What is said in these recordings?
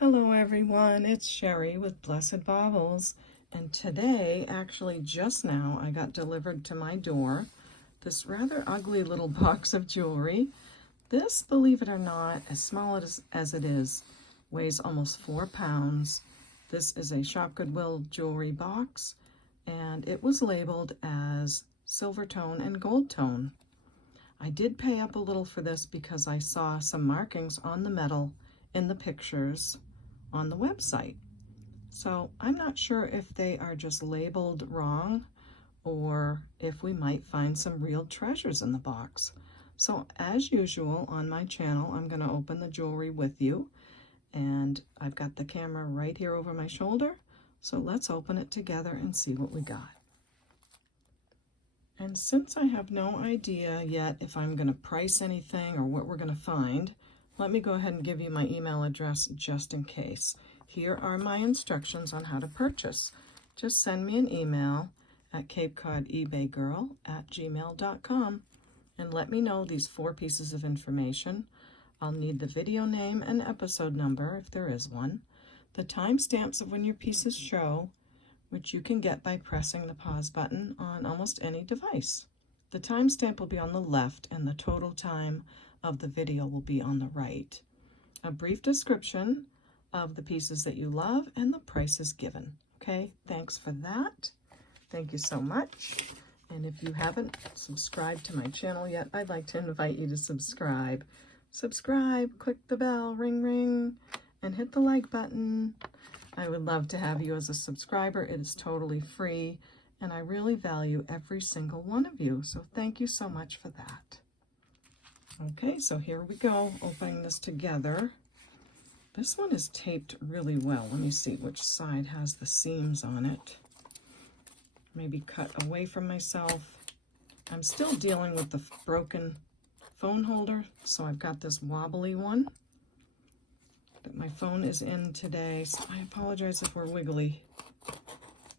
Hello everyone, it's Sherry with Blessed Baubles, and today, actually just now, I got delivered to my door this rather ugly little box of jewelry. This, believe it or not, as small as it is, weighs almost 4 pounds. This is a Shop Goodwill jewelry box, and it was labeled as silver tone and gold tone. I did pay up a little for this because I saw some markings on the metal in the pictures on the website. So I'm not sure if they are just labeled wrong or if we might find some real treasures in the box. So as usual on my channel, I'm going to open the jewelry with you, and I've got the camera right here over my shoulder. So let's open it together and see what we got. And since I have no idea yet if I'm going to price anything or what we're going to find, let me go ahead and give you my email address just in case. Here are my instructions on how to purchase. Just send me an email at CapeCodEbayGirl@gmail.com and let me know these 4 pieces of information. I'll need the video name and episode number if there is one, the timestamps of when your pieces show, which you can get by pressing the pause button on almost any device. The timestamp will be on the left and the total time of the video will be on the right. A brief description of the pieces that you love and the prices given. Okay, thanks for that. Thank you so much. And if you haven't subscribed to my channel yet, I'd like to invite you to subscribe. Subscribe, click the bell, ring, ring, and hit the like button. I would love to have you as a subscriber. It is totally free, and I really value every single one of you. So thank you so much for that. Okay, so here we go, opening this together. This one is taped really well. Let me see which side has the seams on it. Maybe cut away from myself. I'm still dealing with the broken phone holder, so I've got this wobbly one that my phone is in today, so I apologize if we're wiggly. I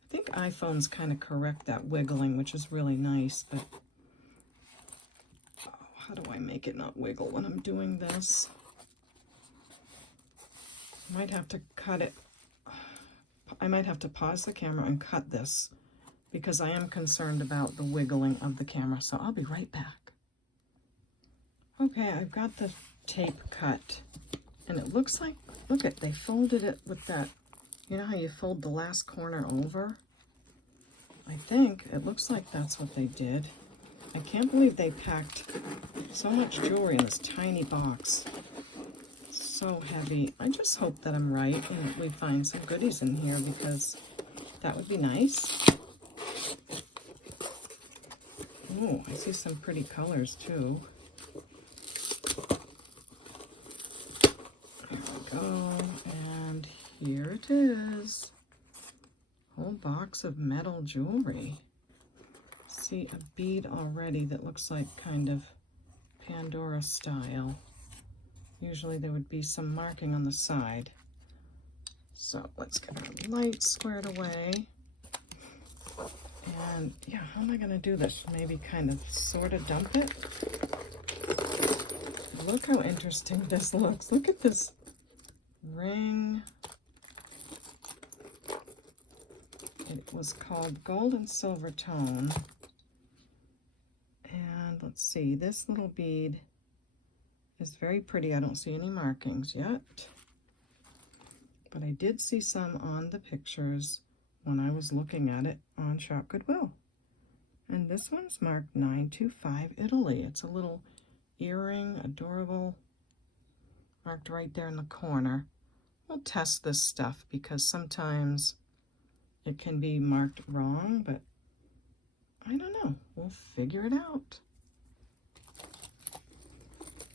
think iPhones kind of correct that wiggling, which is really nice, but how do I make it not wiggle when I'm doing this? I might have to cut it. I might have to pause the camera and cut this because I am concerned about the wiggling of the camera. So I'll be right back. Okay, I've got the tape cut, and it looks like, look at, they folded it with that, you know how you fold the last corner over? I think it looks like that's what they did. I can't believe they packed so much jewelry in this tiny box. So heavy. I just hope that I'm right and that we find some goodies in here because that would be nice. Oh, I see some pretty colors too. There we go. And here it is. Whole box of metal jewelry. See a bead already that looks like kind of Pandora style. Usually there would be some marking on the side. So let's get our light squared away. And yeah, how am I going to do this? Maybe kind of sort of dump it. Look how interesting this looks. Look at this ring. It was called Gold and Silver Tone. And let's see, this little bead is very pretty. I don't see any markings yet, but I did see some on the pictures when I was looking at it on Shop Goodwill. And this one's marked 925 Italy. It's a little earring, adorable, marked right there in the corner. We'll test this stuff because sometimes it can be marked wrong, but I don't know. We'll figure it out.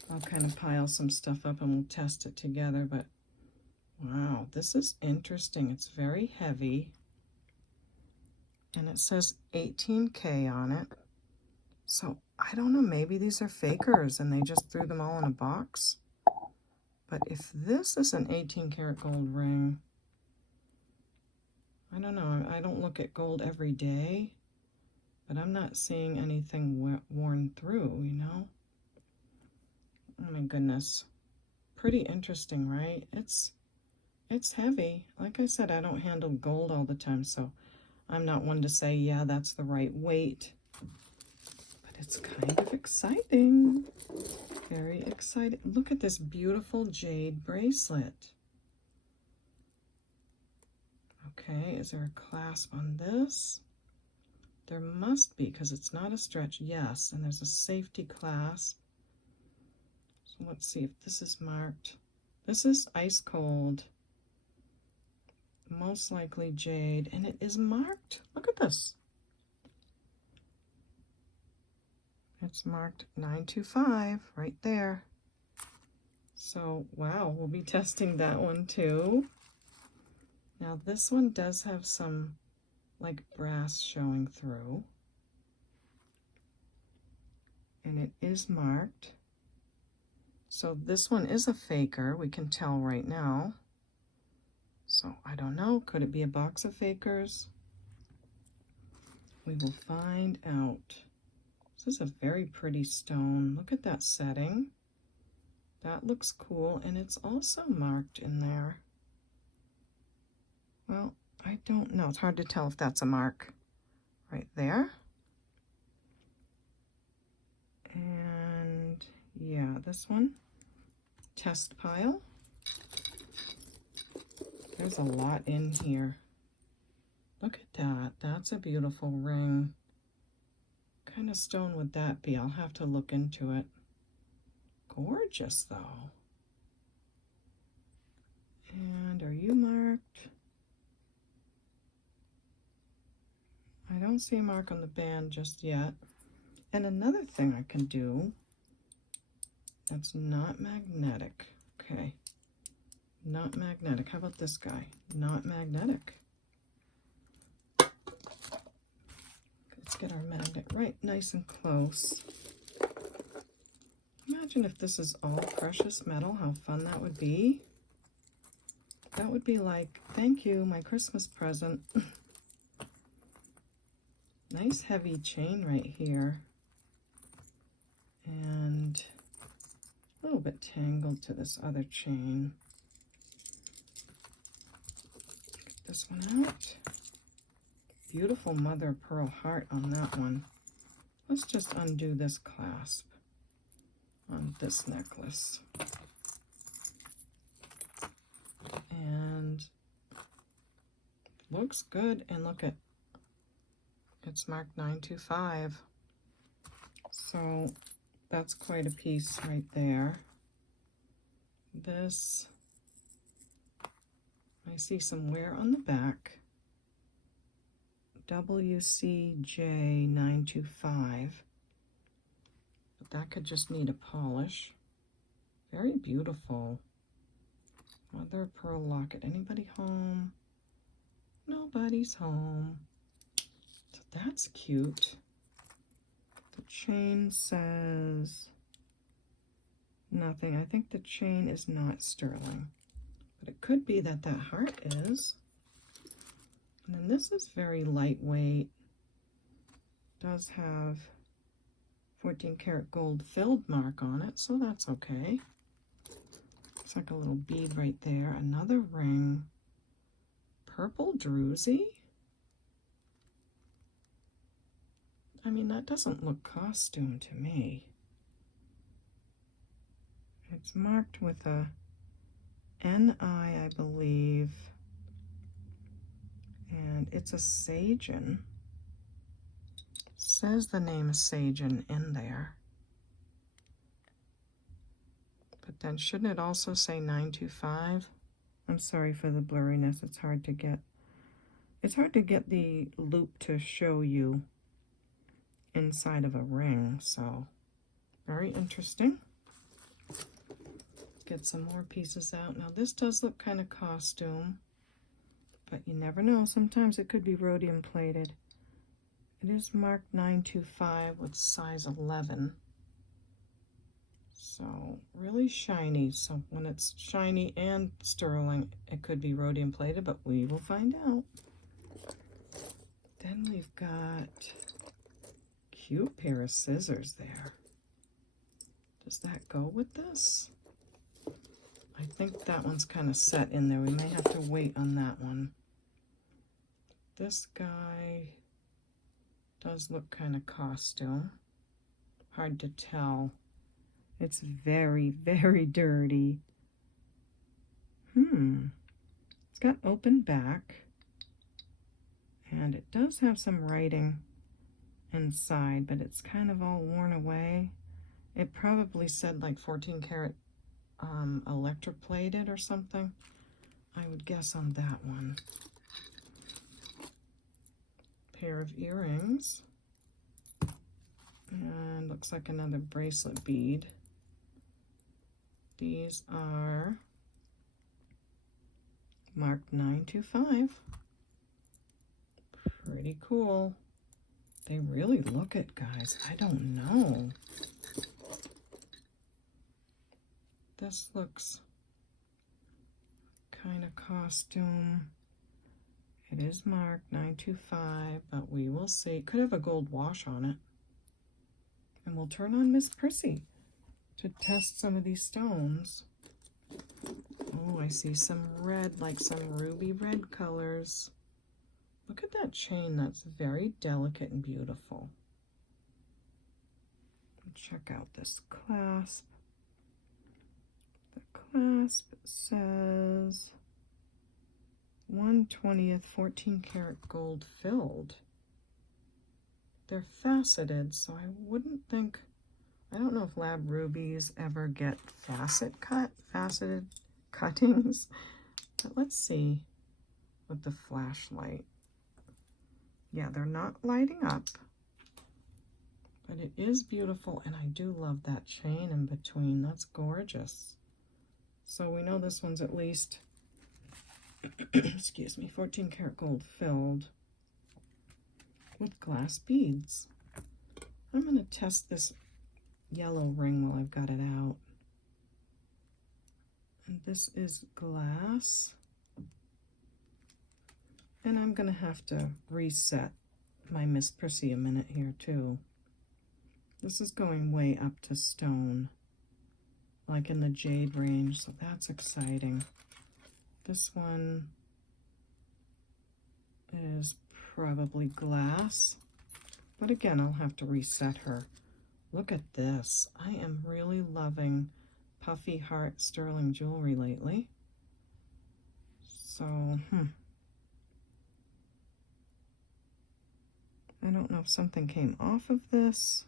I'll kind of pile some stuff up and we'll test it together, but wow, this is interesting. It's very heavy. And it says 18K on it. So I don't know, maybe these are fakers and they just threw them all in a box. But if this is an 18 karat gold ring, I don't know. I don't look at gold every day, but I'm not seeing anything worn through, you know? Oh my goodness. Pretty interesting, right? It's It's heavy. Like I said, I don't handle gold all the time, so I'm not one to say, yeah, that's the right weight. But it's kind of exciting. Very exciting. Look at this beautiful jade bracelet. Okay, is there a clasp on this? There must be, because it's not a stretch. Yes, and there's a safety clasp. So let's see if this is marked. This is ice cold. Most likely jade, and it is marked. Look at this. It's marked 925 right there. So, wow, we'll be testing that one too. Now this one does have some like brass showing through. And it is marked. So this one is a faker, we can tell right now. So I don't know, could it be a box of fakers? We will find out. This is a very pretty stone. Look at that setting. That looks cool, and it's also marked in there. Well, I don't know. It's hard to tell if that's a mark right there. And yeah, this one, test pile. There's a lot in here. Look at that. That's a beautiful ring. What kind of stone would that be? I'll have to look into it. Gorgeous, though. And are you marked? I don't see a mark on the band just yet. And another thing I can do that's not magnetic. Okay. Not magnetic. How about this guy? Not magnetic. Let's get our magnet right nice and close. Imagine if this is all precious metal, how fun that would be. That would be like, thank you, my Christmas present. Nice heavy chain right here. And a little bit tangled to this other chain. Get this one out. Beautiful mother of pearl heart on that one. Let's just undo this clasp on this necklace. And looks good. And look at, it's marked 925. So that's quite a piece right there. This, I see some wear on the back. WCJ 925. But that could just need a polish. Very beautiful. Mother of pearl locket. Anybody home? Nobody's home. So that's cute. The chain says nothing. I think the chain is not sterling, but it could be that that heart is. And then this is very lightweight. Does have 14 karat gold filled mark on it, so that's okay. It's like a little bead right there. Another ring. Purple druzy. I mean, that doesn't look costume to me. It's marked with a NI, I believe. And it's a Sagen. Says the name Sagen in there. But then shouldn't it also say 925? I'm sorry for the blurriness. It's hard to get. It's hard to get the loop to show you inside of a ring, so very interesting. Get some more pieces out. Now this does look kind of costume, but you never know. Sometimes it could be rhodium plated. It is marked 925 with size 11. So really shiny. So when it's shiny and sterling, it could be rhodium plated, but we will find out. Then we've got cute pair of scissors there. Does that go with this? I think that one's kind of set in there. We may have to wait on that one. This guy does look kind of costume. Hard to tell. It's very, very dirty. It's got open back. And it does have some writing inside, but it's kind of all worn away. It probably said like 14 karat electroplated or something. I would guess on that one. Pair of earrings. And looks like another bracelet bead. These are marked 925. Pretty cool. They really look it, guys. I don't know. This looks kind of costume. It is marked 925, but we will see. Could have a gold wash on it. And we'll turn on Miss Prissy to test some of these stones. Oh, I see some red, like some ruby red colors. Look at that chain. That's very delicate and beautiful. Check out this clasp. The clasp says 1/20th 14 karat gold filled. They're faceted, so I wouldn't think, I don't know if lab rubies ever get faceted cuttings, but let's see with the flashlight. Yeah, they're not lighting up, but it is beautiful, and I do love that chain in between. That's gorgeous. So we know this one's at least, excuse me, 14 karat gold filled with glass beads. I'm going to test this yellow ring while I've got it out. And this is glass. And I'm going to have to reset my Miss Prissy a minute here too. This is going way up to stone, like in the jade range, so that's exciting. This one is probably glass, but again, I'll have to reset her. Look at this. I am really loving puffy heart sterling jewelry lately. So, I don't know if something came off of this,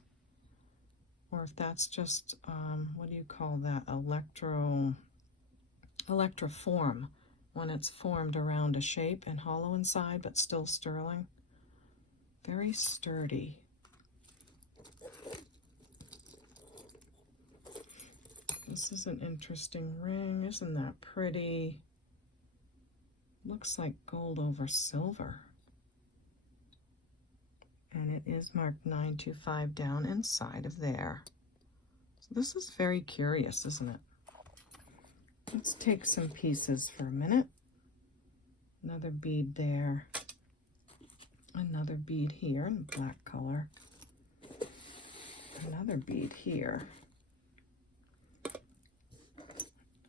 or if that's just, what do you call that? Electroform, when it's formed around a shape and hollow inside, but still sterling. Very sturdy. This is an interesting ring. Isn't that pretty? Looks like gold over silver. And it is marked 925 down inside of there. So this is very curious, isn't it? Let's take some pieces for a minute. Another bead there. Another bead here in black color. Another bead here.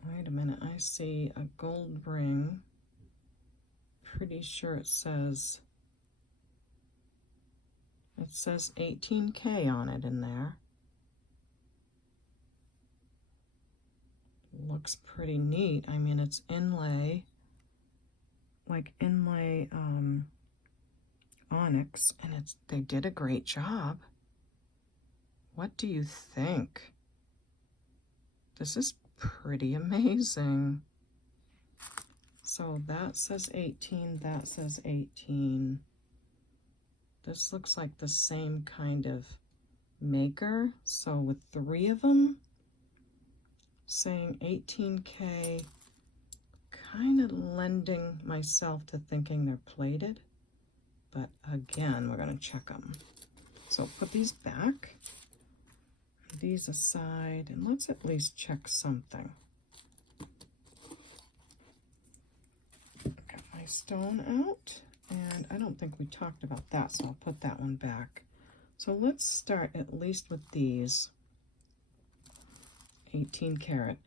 Wait a minute, I see a gold ring. Pretty sure it says 18K on it in there. Looks pretty neat. I mean, it's inlay, like inlay onyx, and they did a great job. What do you think? This is pretty amazing. So that says 18, that says 18. This looks like the same kind of maker. So with 3 of them, saying 18K, kind of lending myself to thinking they're plated. But again, we're going to check them. So put these back, these aside, and let's at least check something. Got my stone out, and I don't think we talked about that, so I'll put that one back. So let's start at least with these 18 karat.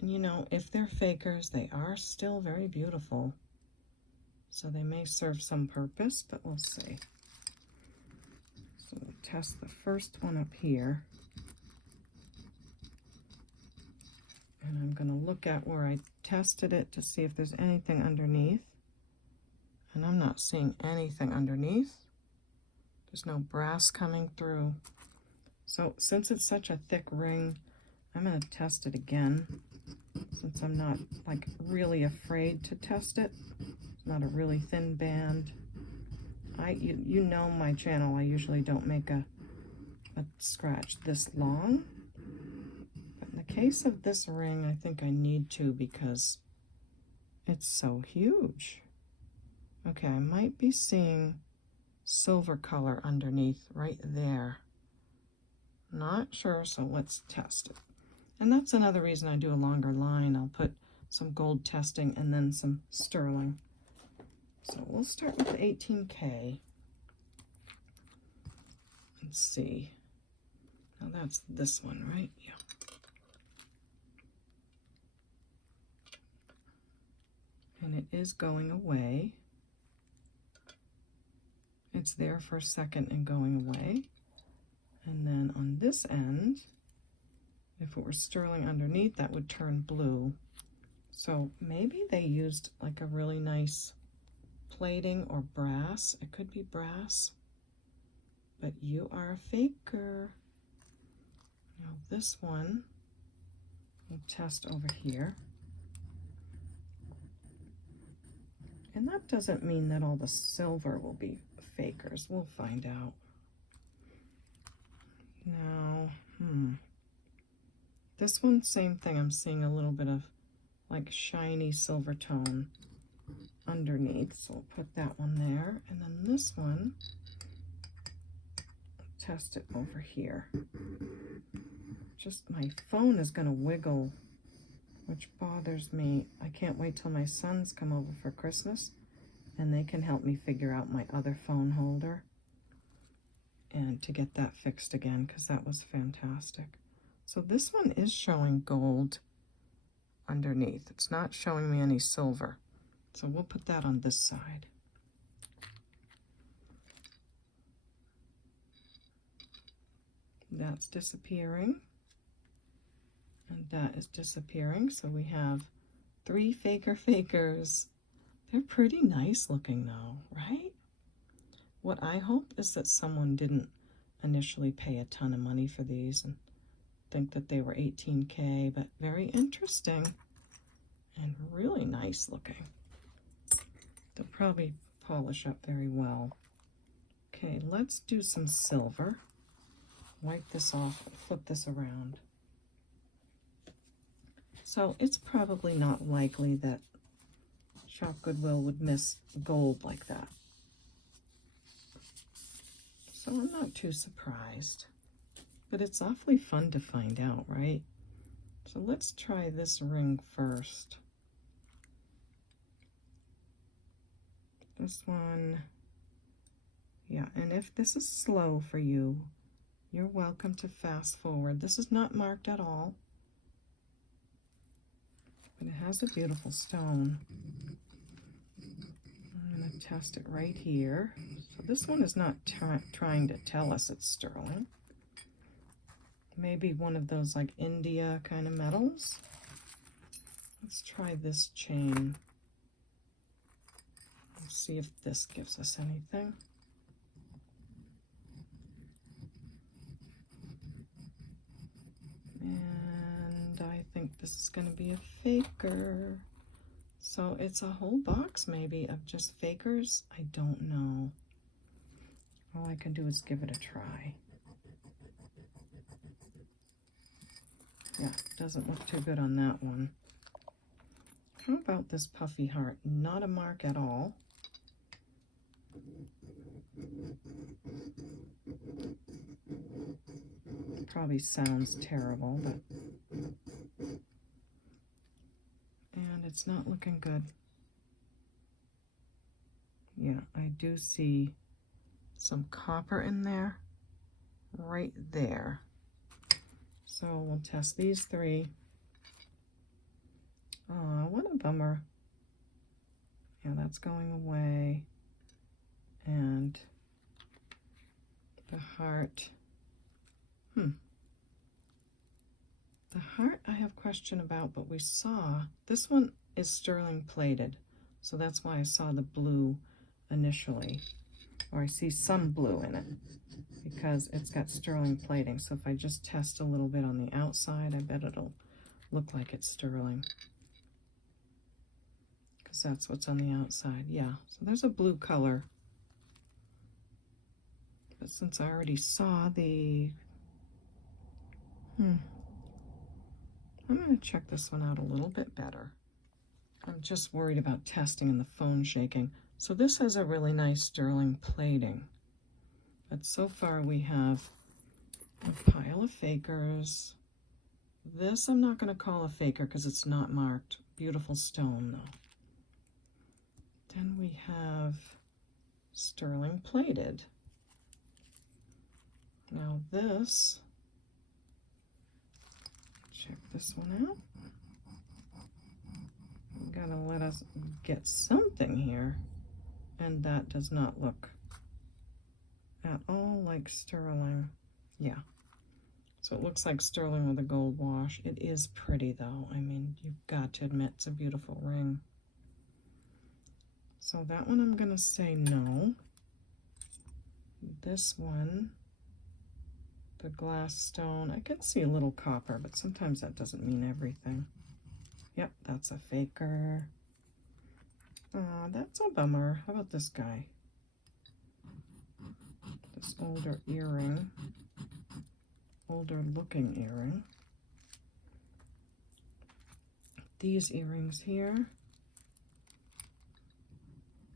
And you know, if they're fakers, they are still very beautiful. So they may serve some purpose, but we'll see. So we'll test the first one up here. And I'm going to look at where I tested it to see if there's anything underneath. And I'm not seeing anything underneath. There's no brass coming through. So since it's such a thick ring, I'm going to test it again. Since I'm not like really afraid to test it. It's not a really thin band. You know my channel, I usually don't make a scratch this long. But in the case of this ring, I think I need to because it's so huge. Okay, I might be seeing silver color underneath right there. Not sure, so let's test it. And that's another reason I do a longer line. I'll put some gold testing and then some sterling. So we'll start with the 18K. Let's see. Now that's this one, right? Yeah. And it is going away. It's there for a second and going away. And then on this end, if it were sterling underneath, that would turn blue. So maybe they used like a really nice plating or brass. It could be brass, but you are a faker. Now this one, we'll test over here. And that doesn't mean that all the silver will be fakers. We'll find out. Now, this one, same thing. I'm seeing a little bit of like shiny silver tone underneath. So we'll put that one there. And then this one, test it over here. Just my phone is going to wiggle, which bothers me. I can't wait till my sons come over for Christmas and they can help me figure out my other phone holder and to get that fixed again, because that was fantastic. So this one is showing gold underneath. It's not showing me any silver. So we'll put that on this side. That's disappearing. And that is disappearing. So we have 3 fakers. They're pretty nice looking though, right? What I hope is that someone didn't initially pay a ton of money for these and think that they were 18K, but very interesting and really nice looking. They'll probably polish up very well. Okay, let's do some silver. Wipe this off and flip this around. So it's probably not likely that Shop Goodwill would miss gold like that. So I'm not too surprised, but it's awfully fun to find out, right? So let's try this ring first. This one, yeah, and if this is slow for you, you're welcome to fast forward. This is not marked at all, but it has a beautiful stone. I'm going to test it right here. So this one is not trying to tell us it's sterling. Maybe one of those like India kind of metals. Let's try this chain. Let's see if this gives us anything. And I think this is going to be a faker. So it's a whole box maybe of just fakers. I don't know. All I can do is give it a try. Yeah, doesn't look too good on that one. How about this puffy heart? Not a mark at all. Probably sounds terrible, but... And it's not looking good. Yeah, I do see some copper in there, right there. So we'll test these 3. Oh, what a bummer. Yeah, that's going away. And the heart. The heart I have question about, but we saw, this one is sterling plated. So that's why I saw the blue initially. Or I see some blue in it, because it's got sterling plating. So if I just test a little bit on the outside, I bet it'll look like it's sterling. Because that's what's on the outside. Yeah, so there's a blue color. But since I already saw the... I'm going to check this one out a little bit better. I'm just worried about testing and the phone shaking. So this has a really nice sterling plating. But so far we have a pile of fakers. This I'm not going to call a faker because it's not marked. Beautiful stone though. Then we have sterling plated. Now this, check this one out. We gotta let us get something here. And that does not look at all like sterling. Yeah. So it looks like sterling with a gold wash. It is pretty though. I mean, you've got to admit it's a beautiful ring. So that one I'm gonna say no. This one, the glass stone, I can see a little copper, but sometimes that doesn't mean everything. Yep, that's a faker. Aw, that's a bummer. How about this guy? This older earring. Older looking earring. These earrings here.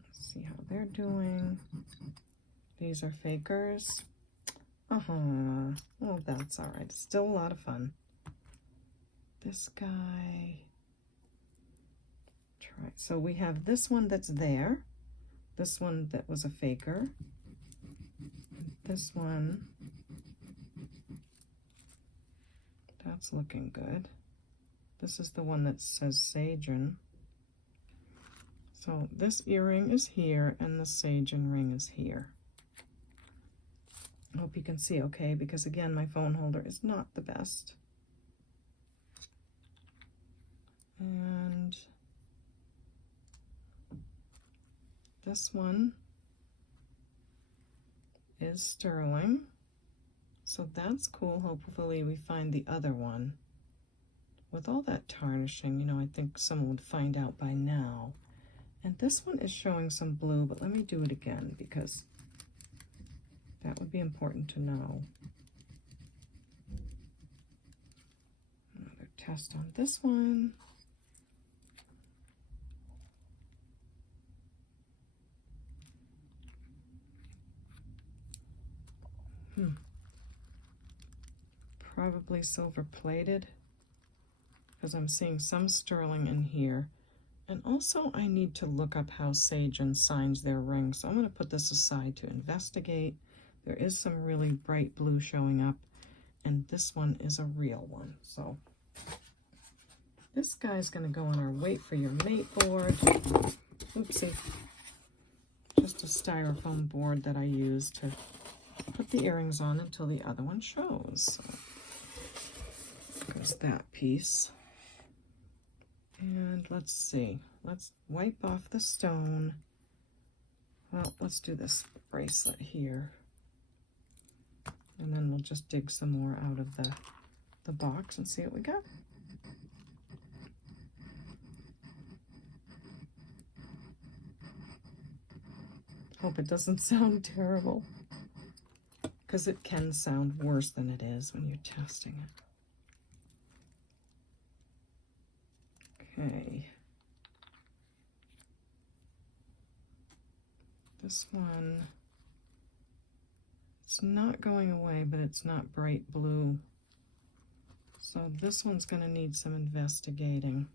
Let's see how they're doing. These are fakers. Well, that's all right. Still a lot of fun. This guy. Try. So we have this one that's there. This one that was a faker. This one. That's looking good. This is the one that says Sagen. So this earring is here and the Sagen ring is here. I hope you can see okay, because again, my phone holder is not the best. And this one is sterling. So that's cool. Hopefully we find the other one. With all that tarnishing, you know, I think someone would find out by now. And this one is showing some blue, but let me do it again because that would be important to know. Another test on this one. Probably silver plated, because I'm seeing some sterling in here. And also I need to look up how Sagen signs their rings. So I'm going to put this aside to investigate. There is some really bright blue showing up, and this one is a real one. So this guy's going to go on our wait for your mate board. Oopsie. Just a styrofoam board that I use to put the earrings on until the other one shows. So goes that piece. And let's see. Let's wipe off the stone. Well, let's do this bracelet here. And then we'll just dig some more out of the box and see what we got. Hope it doesn't sound terrible, because it can sound worse than it is when you're testing it. Okay. This one, it's not going away, but it's not bright blue. So this one's going to need some investigating.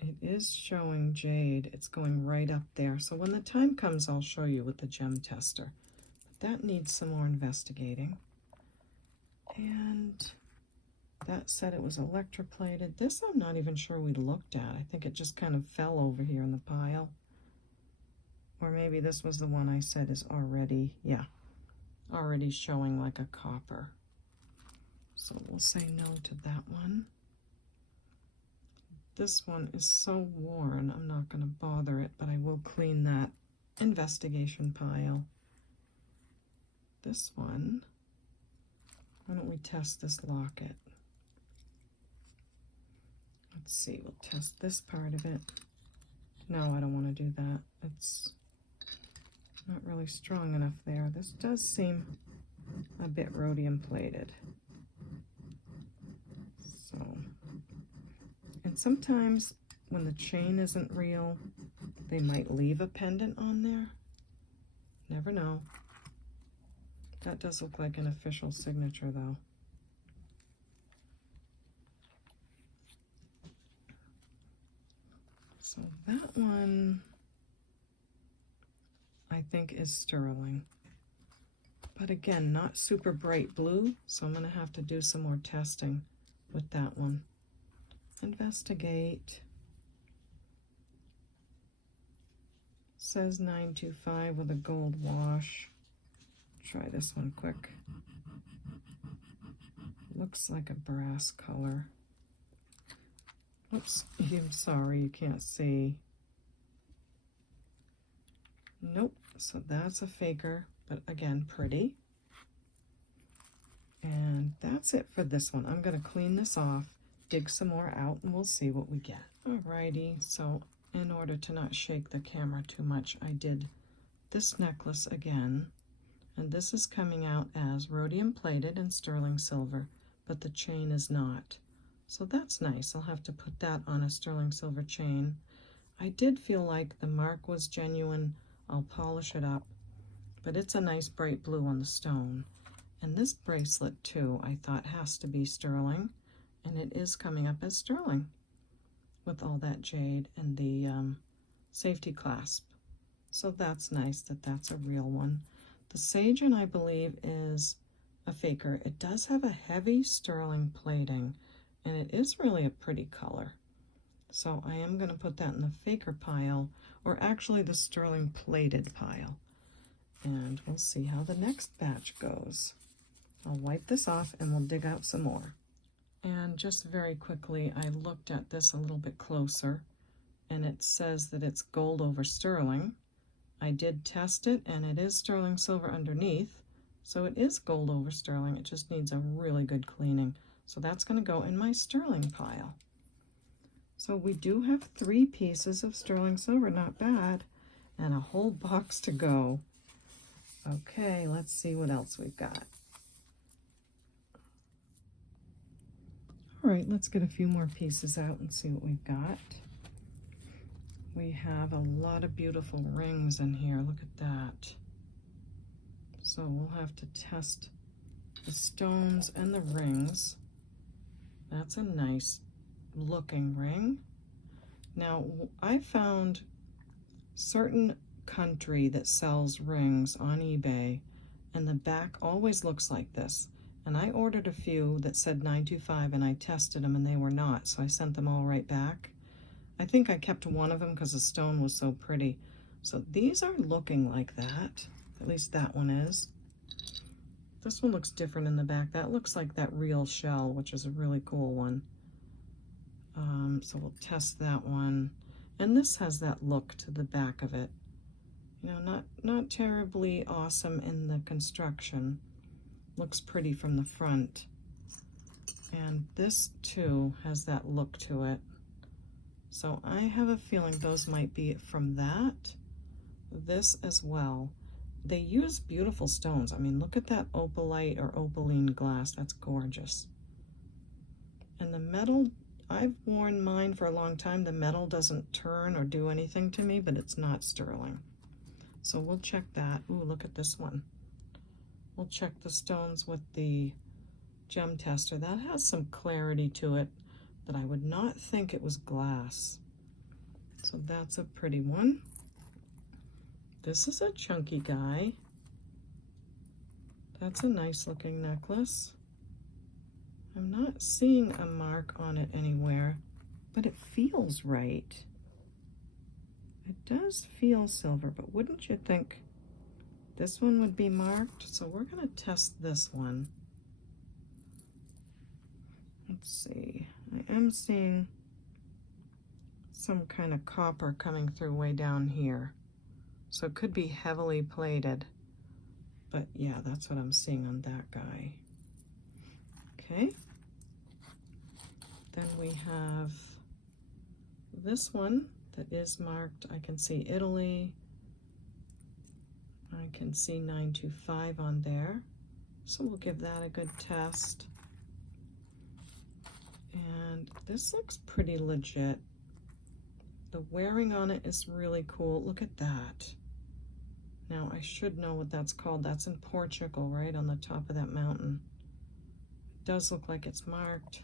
It is showing jade. It's going right up there. So when the time comes, I'll show you with the gem tester. But that needs some more investigating. And That said it was electroplated. This I'm not even sure we looked at. I think it just kind of fell over here in the pile. Or maybe this was the one I said is already, yeah, already showing like a copper. So we'll say no to that one. This one is so worn, I'm not going to bother it, but I will clean that investigation pile. This one, why don't we test this locket? Let's see, we'll test this part of it. No, I don't want to do that. It's not really strong enough there. This does seem a bit rhodium plated. So, and sometimes when the chain isn't real, they might leave a pendant on there. Never know. That does look like an official signature though. So that one, I think, is sterling. But again, not super bright blue, so I'm going to have to do some more testing with that one. Investigate. Says 925 with a gold wash. Try this one quick. Looks like a brass color. Oops, I'm sorry, you can't see. Nope, so that's a faker, but again, pretty. And that's it for this one. I'm going to clean this off, dig some more out, and we'll see what we get. Alrighty, so in order to not shake the camera too much, I did this necklace again. And this is coming out as rhodium plated and sterling silver, but the chain is not. So that's nice. I'll have to put that on a sterling silver chain. I did feel like the mark was genuine. I'll polish it up, but it's a nice bright blue on the stone. And this bracelet too, I thought has to be sterling, and it is coming up as sterling with all that jade and the safety clasp. So that's nice that that's a real one. The Sagen, I believe, is a faker. It does have a heavy sterling plating, and it is really a pretty color. So I am going to put that in the faker pile, or actually the sterling plated pile. And we'll see how the next batch goes. I'll wipe this off and we'll dig out some more. And just very quickly, I looked at this a little bit closer, and it says that it's gold over sterling. I did test it, and it is sterling silver underneath, so it is gold over sterling. It just needs a really good cleaning. So that's going to go in my sterling pile. So we do have 3 pieces of sterling silver, not bad, and a whole box to go. Okay, let's see what else we've got. All right, let's get a few more pieces out and see what we've got. We have a lot of beautiful rings in here. Look at that. So we'll have to test the stones and the rings. That's a nice looking ring. Now, I found certain country that sells rings on eBay, and the back always looks like this. And I ordered a few that said 925, and I tested them and they were not, so I sent them all right back. I think I kept one of them because the stone was so pretty. So these are looking like that. At least that one is. This one looks different in the back. That looks like that real shell, which is a really cool one. So we'll test that one. And this has that look to the back of it. You know, not terribly awesome in the construction. Looks pretty from the front. And this too has that look to it. So I have a feeling those might be from that. This as well. They use beautiful stones. I mean, look at that opalite or opaline glass. That's gorgeous. And the metal, I've worn mine for a long time. The metal doesn't turn or do anything to me, but it's not sterling. So we'll check that. Ooh, look at this one. We'll check the stones with the gem tester. That has some clarity to it, but I would not think it was glass. So that's a pretty one. This is a chunky guy. That's a nice looking necklace. I'm not seeing a mark on it anywhere, but it feels right. It does feel silver, but wouldn't you think this one would be marked? So we're going to test this one. Let's see. I am seeing some kind of copper coming through way down here. So it could be heavily plated. But yeah, that's what I'm seeing on that guy. Okay. Then we have this one that is marked. I can see Italy. I can see 925 on there. So we'll give that a good test. And this looks pretty legit. The wearing on it is really cool. Look at that. Now I should know what that's called. That's in Portugal, right on the top of that mountain. It does look like it's marked.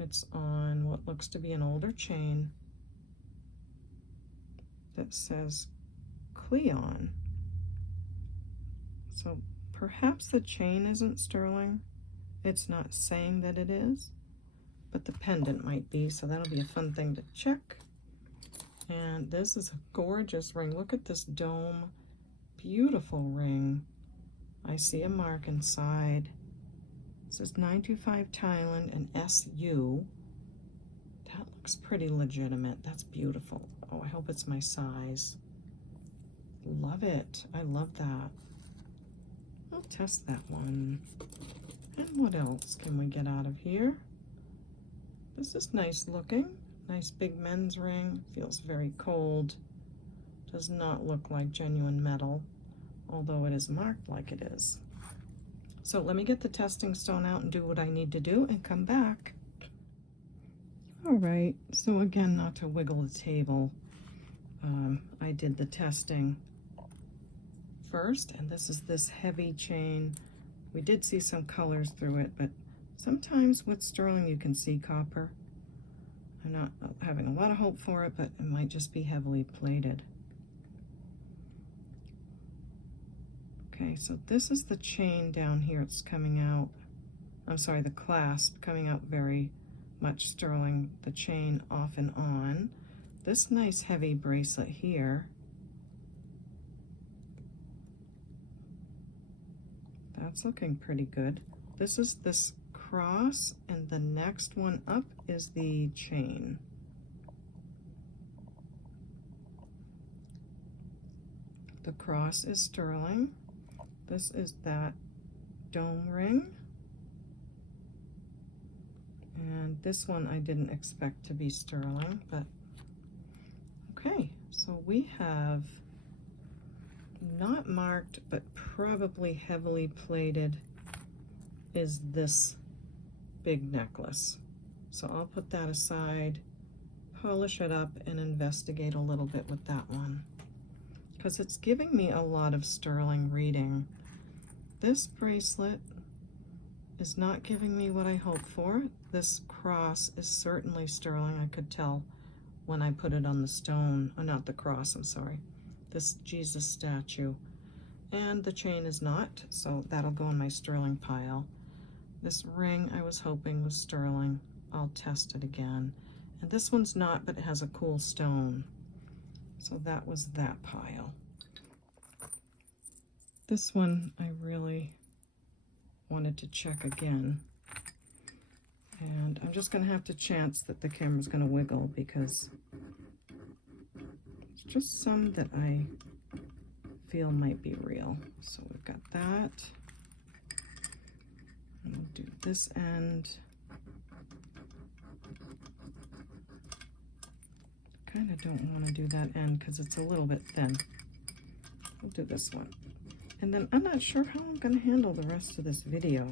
It's on what looks to be an older chain that says Cleon. So perhaps the chain isn't sterling. It's not saying that it is, but the pendant might be, so that'll be a fun thing to check. And this is a gorgeous ring. Look at this dome. Beautiful ring. I see a mark inside. It says 925 Thailand and SU. That looks pretty legitimate. That's beautiful. Oh, I hope it's my size. Love it. I love that. I'll test that one. And what else can we get out of here? This is nice looking. Nice big men's ring. Feels very cold. Does not look like genuine metal, although it is marked like it is. So let me get the testing stone out and do what I need to do and come back. All right, so again, not to wiggle the table, I did the testing first, and this is this heavy chain. We did see some colors through it, but sometimes with sterling you can see copper. I'm not having a lot of hope for it, but it might just be heavily plated. Okay, so this is the chain down here. It's coming out, I'm sorry, the clasp coming out very much sterling, the chain off and on. This nice heavy bracelet here. That's looking pretty good. This is this cross, and the next one up is the chain. The cross is sterling. This is that dome ring. And this one I didn't expect to be sterling, but okay. So we have not marked, but probably heavily plated is this big necklace. So I'll put that aside, polish it up, and investigate a little bit with that one, because it's giving me a lot of sterling reading. This bracelet is not giving me what I hoped for. This cross is certainly sterling. I could tell when I put it on the stone, or not the cross, I'm sorry, this Jesus statue. And the chain is not, so that'll go in my sterling pile. This ring I was hoping was sterling. I'll test it again. And this one's not, but it has a cool stone. So that was that pile. This one I really wanted to check again. And I'm just going to have to chance that the camera's going to wiggle, because it's just some that I feel might be real. So we've got that. And we'll do this end. Kind of don't want to do that end because it's a little bit thin. We'll do this one. And then I'm not sure how I'm going to handle the rest of this video.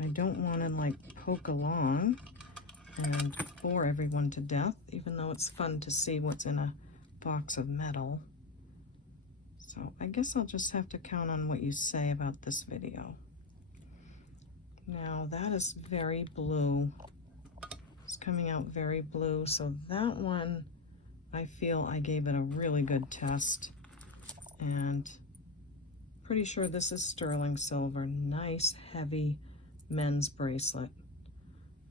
I don't want to like poke along and bore everyone to death, even though it's fun to see what's in a box of metal. So I guess I'll just have to count on what you say about this video. Now that is very blue. It's coming out very blue, so that one I feel I gave it a really good test, and pretty sure this is sterling silver. Nice heavy men's bracelet.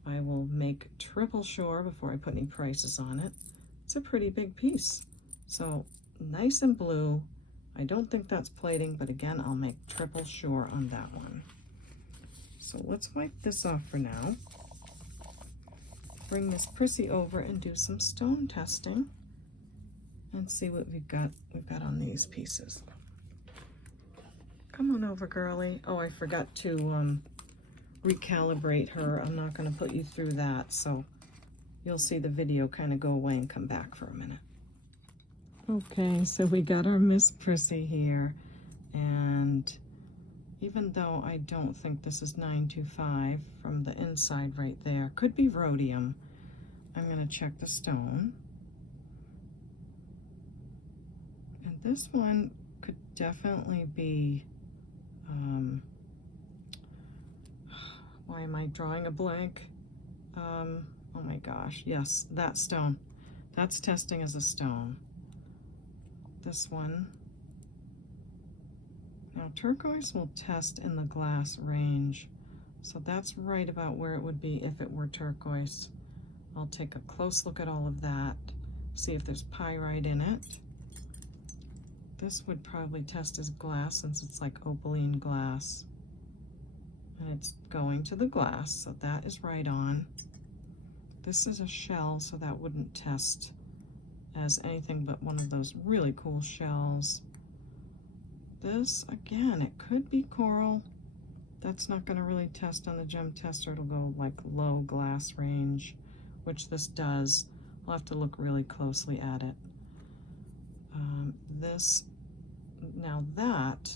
I will make triple sure before I put any prices on it. It's a pretty big piece. So nice and blue. I don't think that's plating, but again, I'll make triple sure on that one. So let's wipe this off for now. Bring this Prissy over and do some stone testing and see what we've got on these pieces. Come on over, girly. Oh, I forgot to recalibrate her. I'm not going to put you through that, so you'll see the video kind of go away and come back for a minute. Okay, so we got our Miss Prissy here, and even though I don't think this is 925 from the inside right there, could be rhodium, I'm going to check the stone. And this one could definitely be, why am I drawing a blank? Oh my gosh, yes, that stone. That's testing as a stone. This one. Now turquoise will test in the glass range, so that's right about where it would be if it were turquoise. I'll take a close look at all of that, see if there's pyrite in it. This would probably test as glass since it's like opaline glass. And it's going to the glass, so that is right on. This is a shell, so that wouldn't test as anything but one of those really cool shells. This, again, it could be coral. That's not going to really test on the gem tester. It'll go like low glass range, which this does. We'll have to look really closely at it. Now that,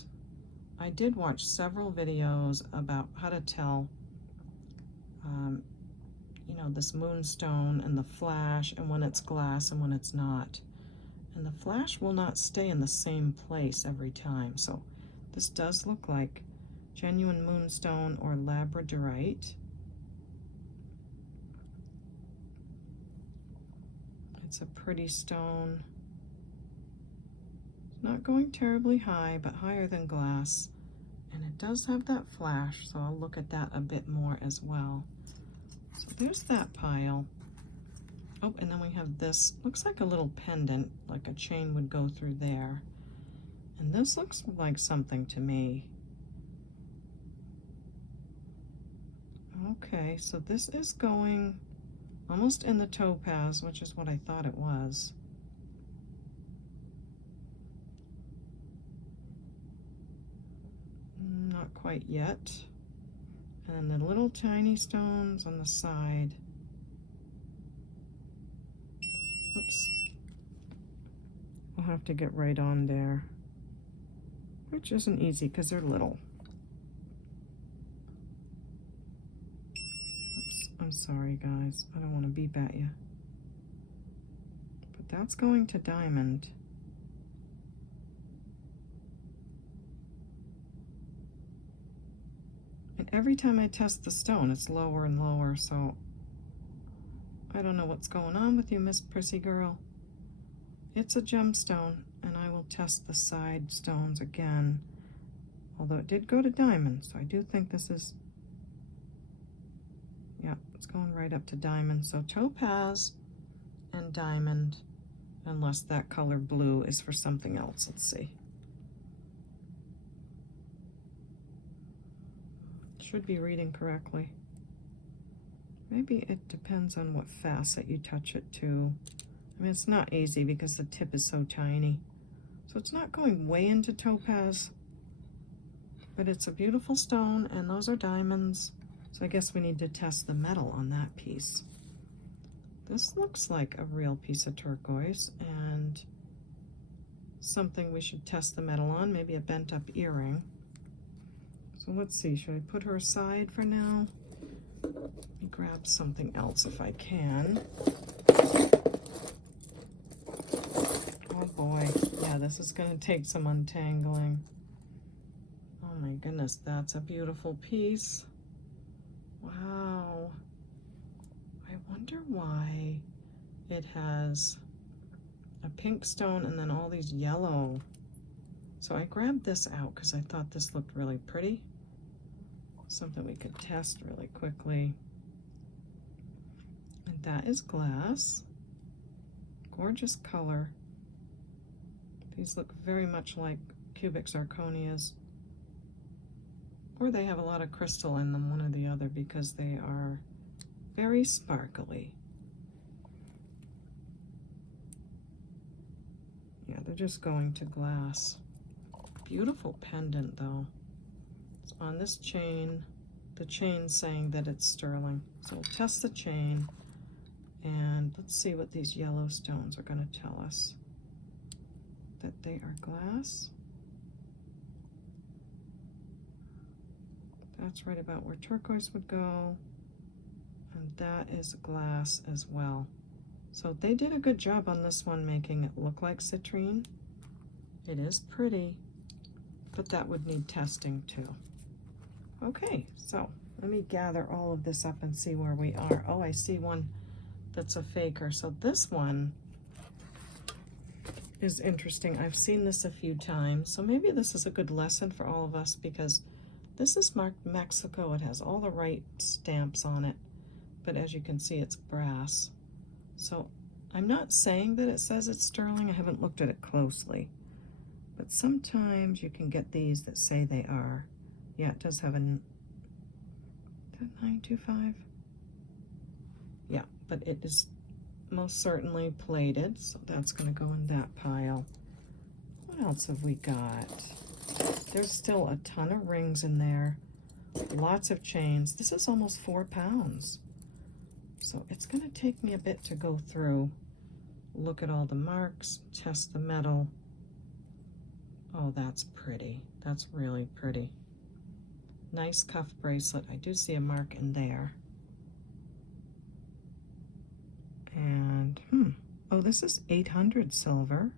I did watch several videos about how to tell, you know, this moonstone and the flash, and when it's glass and when it's not. And the flash will not stay in the same place every time. So this does look like genuine moonstone or labradorite. It's a pretty stone. It's not going terribly high, but higher than glass. And it does have that flash, so I'll look at that a bit more as well. So there's that pile. Oh, and then we have this, looks like a little pendant, like a chain would go through there. And this looks like something to me. Okay, so this is going almost in the topaz, which is what I thought it was. Not quite yet. And the little tiny stones on the side. Oops. We'll have to get right on there, which isn't easy because they're little. Oops, I'm sorry guys, I don't want to beep at you. But that's going to diamond. And every time I test the stone, it's lower and lower, so I don't know what's going on with you, Miss Prissy girl. It's a gemstone, and I will test the side stones again. Although it did go to diamond, so I do think this is, yeah, it's going right up to diamond. So topaz and diamond, unless that color blue is for something else. Let's see. Should be reading correctly. Maybe it depends on what facet you touch it to. I mean, it's not easy because the tip is so tiny. So it's not going way into topaz, but it's a beautiful stone, and those are diamonds. So I guess we need to test the metal on that piece. This looks like a real piece of turquoise, and something we should test the metal on, maybe a bent up earring. So let's see, should I put her aside for now? Let me grab something else if I can. Oh boy, yeah, this is gonna take some untangling. Oh my goodness, that's a beautiful piece. Wow. I wonder why it has a pink stone and then all these yellow. So I grabbed this out because I thought this looked really pretty. Something we could test really quickly. And that is glass. Gorgeous color. These look very much like cubic zirconias. Or they have a lot of crystal in them, one or the other, because they are very sparkly. Yeah, they're just going to glass. Beautiful pendant though. It's on this chain. The chain's saying that it's sterling. So we'll test the chain and let's see what these yellow stones are going to tell us. That they are glass. That's right about where turquoise would go. And that is glass as well. So they did a good job on this one making it look like citrine. It is pretty, but that would need testing too. Okay, so let me gather all of this up and see where we are. Oh, I see one that's a faker. So this one is interesting. I've seen this a few times, so maybe this is a good lesson for all of us because this is marked Mexico. It has all the right stamps on it, but as you can see, it's brass. So I'm not saying that it says it's sterling. I haven't looked at it closely, but sometimes you can get these that say they are. Yeah, it does have a 925. Yeah, but it is most certainly plated, so that's going to go in that pile. What else have we got? There's still a ton of rings in there, lots of chains. This is almost 4 pounds, so it's going to take me a bit to go through, look at all the marks, test the metal. Oh, that's pretty. That's really pretty. Nice cuff bracelet. I do see a mark in there. And, oh, this is 800 silver.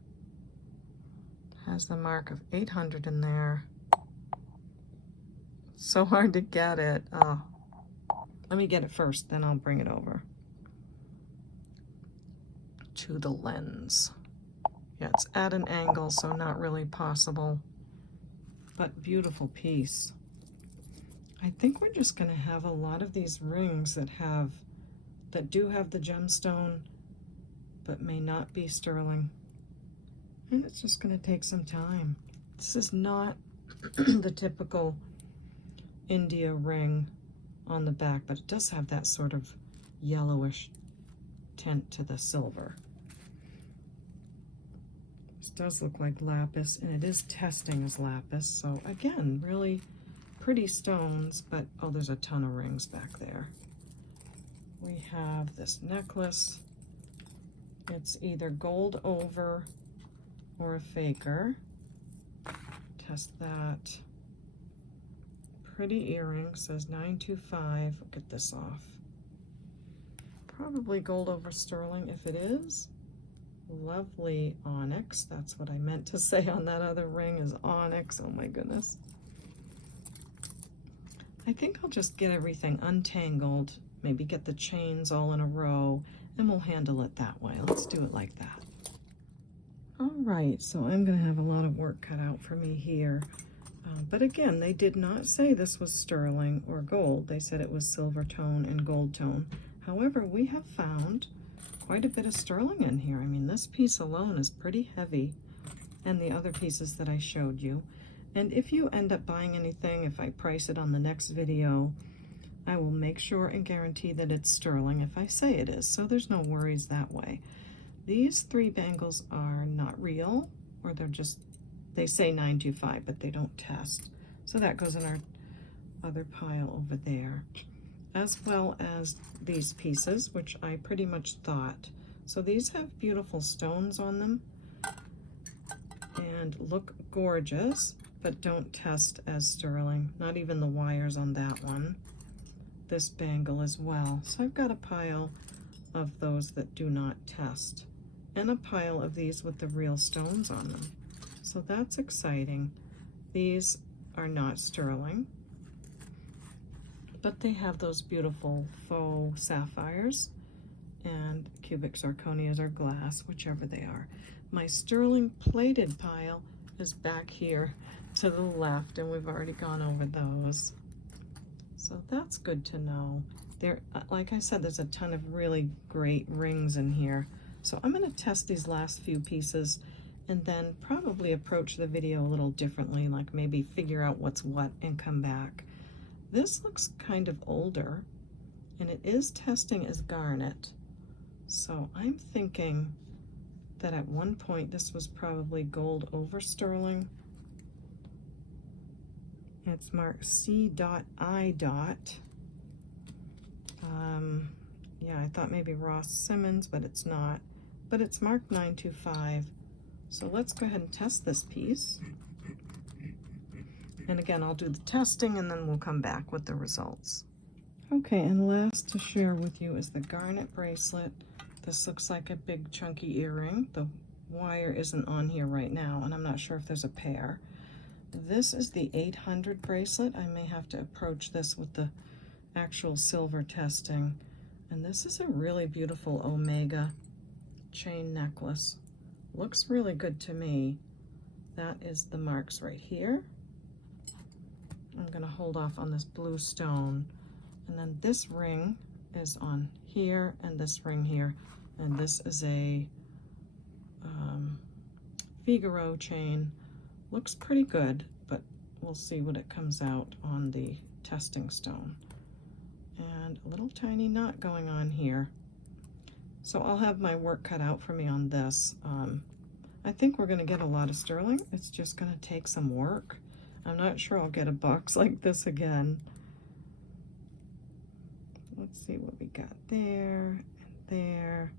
Has the mark of 800 in there. So hard to get it. Oh, let me get it first, then I'll bring it over to the lens. Yeah, it's at an angle, so not really possible, but beautiful piece. I think we're just going to have a lot of these rings that do have the gemstone, but may not be sterling. And it's just going to take some time. This is not the typical India ring on the back, but it does have that sort of yellowish tint to the silver. This does look like lapis, and it is testing as lapis. So again, really pretty stones, but oh, there's a ton of rings back there. We have this necklace. It's either gold over or a faker. Test that. Pretty earring, says 925. We'll get this off. Probably gold over sterling if it is. Lovely onyx. That's what I meant to say on that other ring is onyx. Oh my goodness. I think I'll just get everything untangled, maybe get the chains all in a row, and we'll handle it that way. Let's do it like that. All right, so I'm going to have a lot of work cut out for me here. But again, they did not say this was sterling or gold. They said it was silver tone and gold tone. However, we have found quite a bit of sterling in here. I mean, this piece alone is pretty heavy, and the other pieces that I showed you. And if you end up buying anything, if I price it on the next video, I will make sure and guarantee that it's sterling if I say it is. So there's no worries that way. These 3 bangles are not real, or they're just, they say 925, but they don't test. So that goes in our other pile over there, as well as these pieces, which I pretty much thought. So these have beautiful stones on them and look gorgeous, but don't test as sterling. Not even the wires on that one. This bangle as well. So I've got a pile of those that do not test, and a pile of these with the real stones on them. So that's exciting. These are not sterling, but they have those beautiful faux sapphires, and cubic zirconias or glass, whichever they are. My sterling plated pile is back here to the left, and we've already gone over those. So that's good to know. There, like I said, there's a ton of really great rings in here. So I'm going to test these last few pieces and then probably approach the video a little differently, like maybe figure out what's what and come back. This looks kind of older, and it is testing as garnet. So I'm thinking that at one point this was probably gold over sterling. It's marked C.I. Yeah, I thought maybe Ross Simmons, but it's not. But it's marked 925. So let's go ahead and test this piece. And again, I'll do the testing and then we'll come back with the results. Okay, and last to share with you is the garnet bracelet. This looks like a big chunky earring. The wire isn't on here right now, and I'm not sure if there's a pair. This is the 800 bracelet. I may have to approach this with the actual silver testing. And this is a really beautiful Omega chain necklace. Looks really good to me. That is the marks right here. I'm gonna hold off on this blue stone. And then this ring is on here and this ring here. And this is a Figaro chain. Looks pretty good, but we'll see what it comes out on the testing stone. And a little tiny knot going on here. So I'll have my work cut out for me on this. I think we're gonna get a lot of sterling. It's just gonna take some work. I'm not sure I'll get a box like this again. Let's see what we got there and there.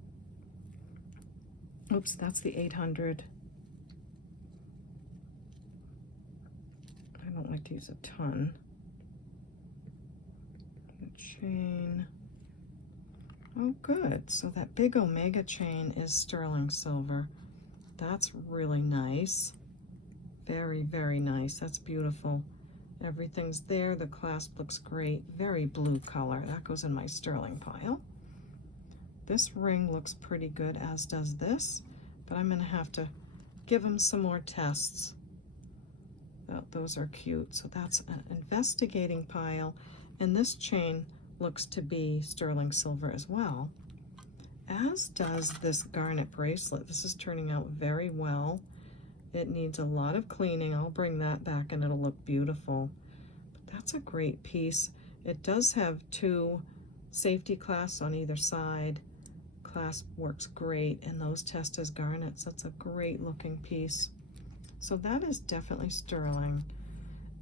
Oops, that's the 800. I don't like to use a ton. The chain. Oh, good. So that big Omega chain is sterling silver. That's really nice. Very, very nice. That's beautiful. Everything's there. The clasp looks great. Very blue color. That goes in my sterling pile. This ring looks pretty good, as does this, but I'm going to have to give them some more tests. Those are cute. So that's an investigating pile. And this chain looks to be sterling silver as well, as does this garnet bracelet. This is turning out very well. It needs a lot of cleaning. I'll bring that back and it'll look beautiful. But that's a great piece. It does have two safety clasps on either side. Clasp works great, and those test as garnets. That's a great looking piece. So that is definitely sterling.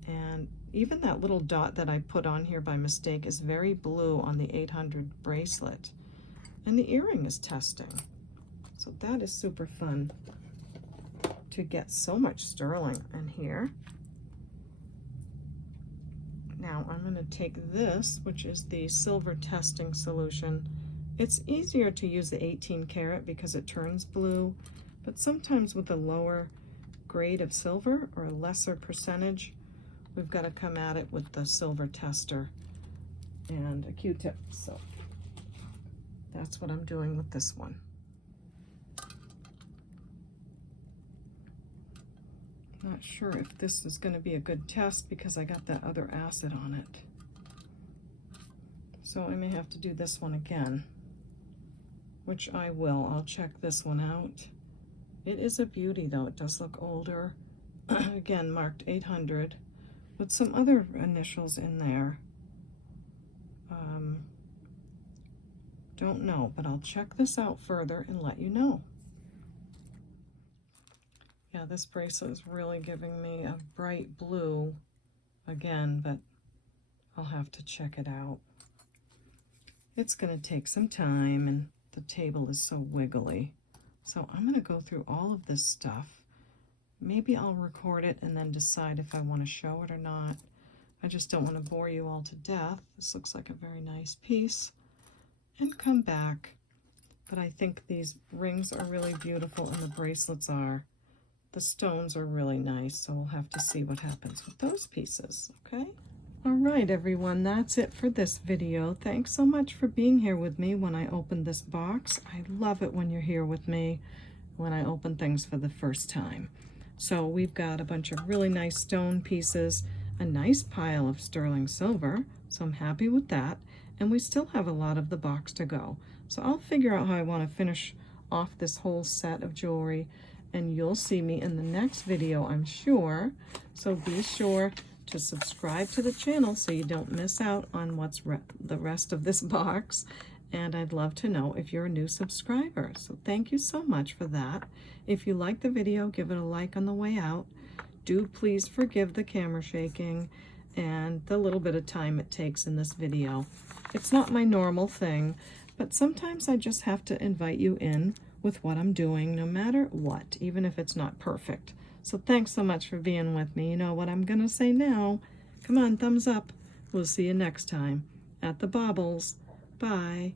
And even that little dot that I put on here by mistake is very blue on the 800 bracelet. And the earring is testing. So that is super fun to get so much sterling in here. Now I'm going to take this, which is the silver testing solution. It's easier to use the 18 karat because it turns blue, but sometimes with a lower grade of silver or a lesser percentage, we've got to come at it with the silver tester and a Q-tip. So that's what I'm doing with this one. Not sure if this is going to be a good test because I got that other acid on it. So I may have to do this one again, which I will. I'll check this one out. It is a beauty though. It does look older. Again, marked 800 with some other initials in there. Don't know, but I'll check this out further and let you know. Yeah, this bracelet is really giving me a bright blue again, but I'll have to check it out. It's going to take some time, and the table is so wiggly. So I'm going to go through all of this stuff. Maybe I'll record it and then decide if I want to show it or not. I just don't want to bore you all to death. This looks like a very nice piece. And come back. But I think these rings are really beautiful and the bracelets are. The stones are really nice, so we'll have to see what happens with those pieces, okay? All right, everyone, that's it for this video. Thanks so much for being here with me when I opened this box. I love it when you're here with me when I open things for the first time. So we've got a bunch of really nice stone pieces, a nice pile of sterling silver, so I'm happy with that, and we still have a lot of the box to go. So I'll figure out how I want to finish off this whole set of jewelry, and you'll see me in the next video, I'm sure. So be sure to subscribe to the channel so you don't miss out on what's the rest of this box. And I'd love to know if you're a new subscriber. So thank you so much for that. If you like the video, give it a like on the way out. Do please forgive the camera shaking and the little bit of time it takes in this video. It's not my normal thing, but sometimes I just have to invite you in with what I'm doing, no matter what, even if it's not perfect. So thanks so much for being with me. You know what I'm gonna say now. Come on, thumbs up. We'll see you next time at the Baubles. Bye.